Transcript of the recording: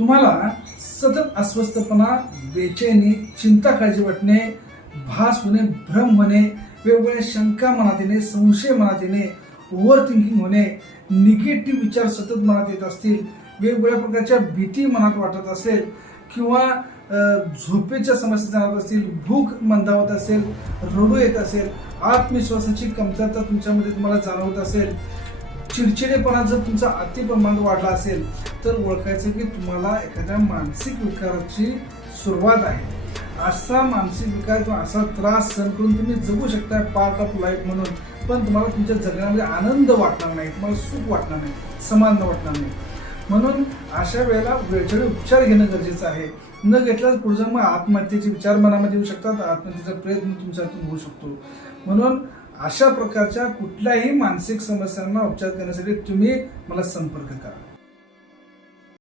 तुम्हाला सतत अस्वस्थपणा, बेचैनी, चिंता, काळजी वाटणे, भास होणे, भ्रम होणे, वेगवेगळ्या शंका मनात येणे, संशय मनात येणे, ओव्हर थिंकिंग होणे, निगेटिव्ह विचार सतत मनात येत असतील, वेगवेगळ्या प्रकारच्या भीती मनात वाटत असेल किंवा झोपेच्या समस्या जाणवत असतील, भूक मंदावत असेल, रडू येत असेल, आत्मविश्वासाची कमतरता तुमच्यामध्ये तुम्हाला जाणवत असेल, चिडचिडेपणा जर तुमचा अति प्रमाणात वाढला असेल तर ओळखायचं की तुम्हाला एखाद्या मानसिक विकाराची सुरुवात आहे. असा मानसिक विकार किंवा असा त्रास सहन करून तुम्ही जगू शकता पार्ट ऑफ लाईफ म्हणून, पण तुम्हाला तुमच्या जगण्यामध्ये आनंद वाटणार नाही, तुम्हाला सुख वाटणार नाही, समाधान वाटणार नाही. म्हणून अशा वेळेला वेळोवेळी उपचार घेणं गरजेचं आहे. न घेतल्यास पुढे मग आत्महत्येचे विचार मनामध्ये येऊ शकतात, आत्महत्येचा प्रयत्न तुमच्यातून होऊ शकतो. म्हणून अशा प्रकारच्या कुठल्याही मानसिक समस्यांना उपचार करण्यासाठी तुम्ही मला संपर्क करा.